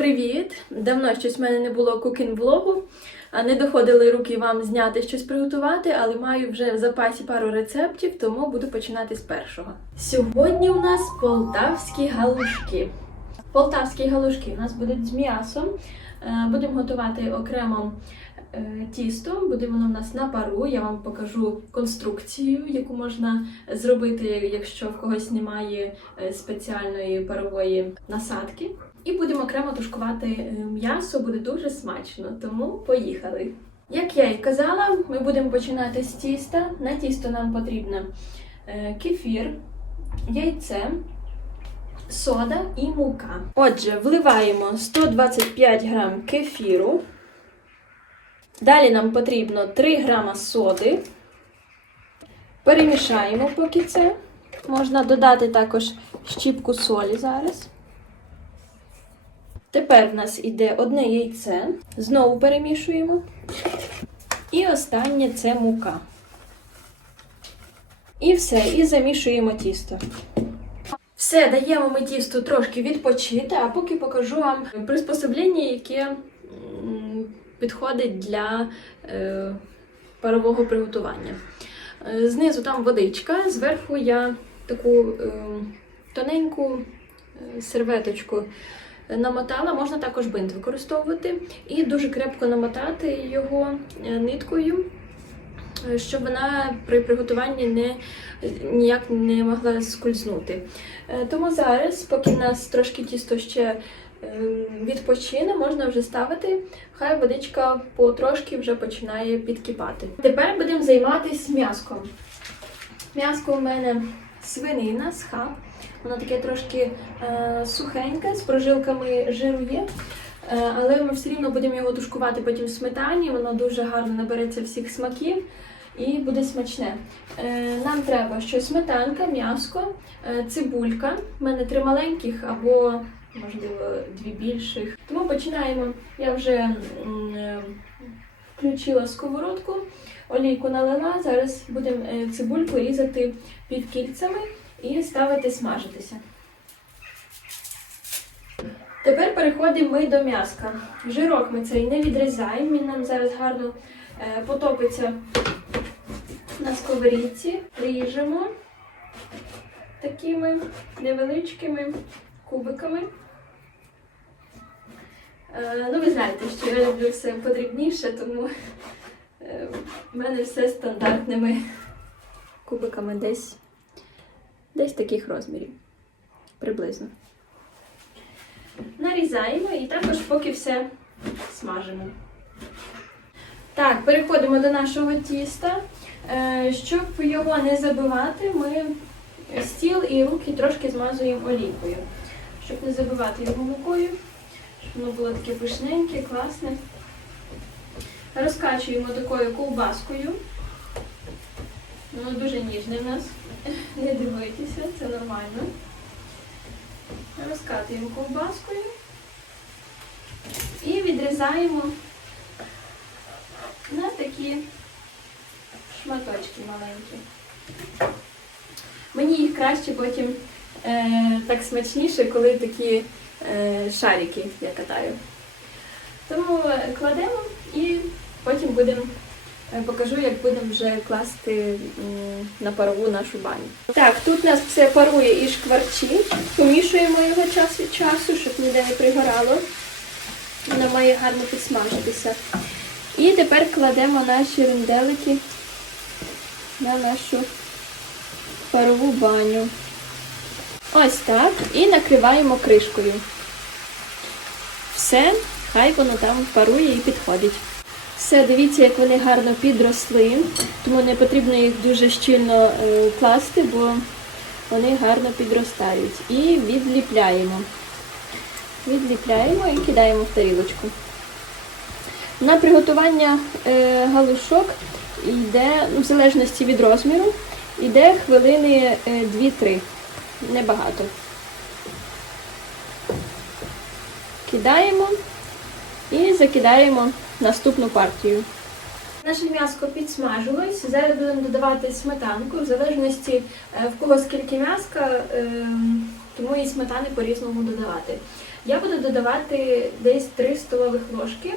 привіт! Давно щось в мене не було кукінг-влогу. а Не доходили руки вам зняти щось приготувати, але маю вже в запасі пару рецептів, тому буду починати з першого. Сьогодні у нас полтавські галушки. Полтавські галушки у нас будуть з м'ясом. Е, Будемо готувати окремо е, тісто, буде воно в нас на пару. Я вам покажу конструкцію, яку можна зробити, якщо в когось немає е, спеціальної парової насадки. І будемо окремо тушкувати е, м'ясо, буде дуже смачно, тому поїхали. Як я і казала, ми будемо починати з тіста. На тісто нам потрібно е, кефір, яйце, сода і мука. Отже, вливаємо 125 грам кефіру. Далі нам потрібно 3 грама соди. Перемішаємо поки це. Можна додати також щіпку солі зараз. Тепер в нас іде одне яйце. Знову перемішуємо. І останнє це мука. І все, і замішуємо тісто. Все, даємо ми тісту трошки відпочити, а поки покажу вам приспособлення, яке підходить для е, парового приготування. Е, Знизу там водичка, зверху я таку е, тоненьку е, серветочку намотала, можна також бинт використовувати і дуже крепко намотати його е, ниткою, е, щоб вона при приготуванні не, ніяк не могла скользнути. Е, Тому зараз, поки в нас трошки тісто ще відпочине, можна вже ставити, хай водичка потрошки вже починає підкипати. Тепер будемо займатися м'яском. М'яско у мене свинина, схаб. Воно таке трошки е, сухеньке, з прожилками жиру є. Е, але ми все рівно будемо його тушкувати потім в сметані, воно дуже гарно набереться всіх смаків і буде смачне. Е, нам треба що сметанка, м'яско, е, цибулька. У мене три маленьких або, можливо, дві більших. Тому починаємо. Я вже е, включила сковородку, олійку налила. Зараз будемо е, цибульку різати під кільцями і ставити смажитися. Тепер переходимо ми до м'яска. Жирок ми цей не відрізаємо, він нам зараз гарно е, потопиться на сковорідці. Ріжемо такими невеличкими кубиками. Е, ну, ви знаєте, що я люблю все подрібніше, тому е, в мене все стандартними кубиками десь, десь таких розмірів. Приблизно. Нарізаємо і також поки все смажимо. Так, переходимо до нашого тіста. Е, Щоб його не забивати, ми стіл і руки трошки змазуємо олійкою. Щоб не забивати його мукою, щоб воно було таке пишненьке, класне. Розкачуємо такою ковбаскою. Воно дуже ніжне в нас. Не дивуйтеся, це нормально. Розкатуємо ковбаскою і відрізаємо на такі шматочки маленькі. Мені їх краще потім е, так смачніше, коли такі е, шарики я катаю. Тому е, кладемо і потім будемо. Е, Покажу, як будемо вже класти на парову нашу баню. Так, тут нас все парує і шкварчить. Помішуємо його час від часу, щоб ніде не пригорало. Воно має гарно підсмажитися. І тепер кладемо наші ринделики на нашу парову баню. Ось так. І накриваємо кришкою. Все, хай воно там парує і підходить. Все, дивіться, як вони гарно підросли, тому не потрібно їх дуже щільно е, класти, бо вони гарно підростають. І відліпляємо. Відліпляємо і кидаємо в тарілочку. На приготування е, галушок йде, ну, в залежності від розміру, йде хвилини е, 2-3. Небагато. Кидаємо і закидаємо наступну партію. Наше м'яско підсмажилось. Зараз будемо додавати сметанку. В залежності е, в кого скільки м'яска, е, тому і сметани по-різному додавати. Я буду додавати десь 3 столових ложки,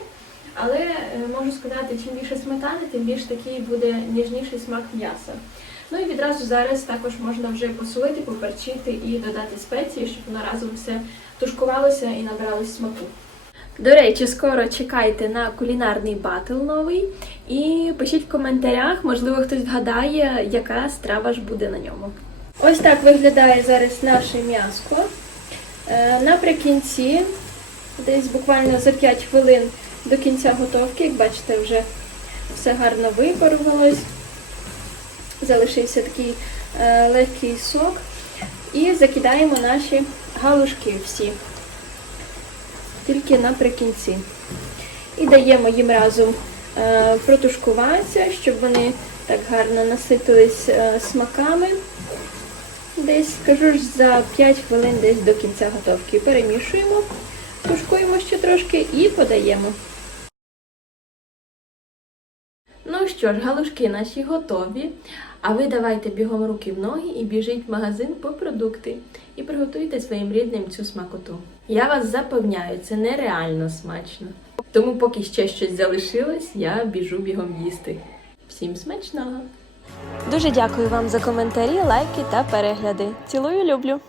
але е, можу сказати, чим більше сметани, тим більш такий буде ніжніший смак м'яса. Ну і відразу зараз також можна вже посолити, поперчити і додати спеції, щоб воно разом все тушкувалося і набралось смаку. До речі, скоро чекайте на кулінарний батл новий і пишіть в коментарях, можливо, хтось вгадає, яка страва ж буде на ньому. Ось так виглядає зараз наше м'яско. Е, Наприкінці, десь буквально за 5 хвилин до кінця готовки, як бачите, вже все гарно випарувалось. Залишився такий е, легкий сок. І закидаємо наші галушки всі тільки наприкінці. І даємо їм разом е, протушкуватися, щоб вони так гарно наситились е, смаками. Десь, скажу ж, за 5 хвилин десь до кінця готовки. Перемішуємо, тушкуємо ще трошки і подаємо. Ну що ж, галушки наші готові. А ви давайте бігом руки в ноги і біжіть в магазин по продукти і приготуйте своїм рідним цю смакоту. Я вас запевняю, це нереально смачно. Тому, поки ще щось залишилось, я біжу бігом їсти. Всім смачного! Дуже дякую вам за коментарі, лайки та перегляди. Цілую, люблю!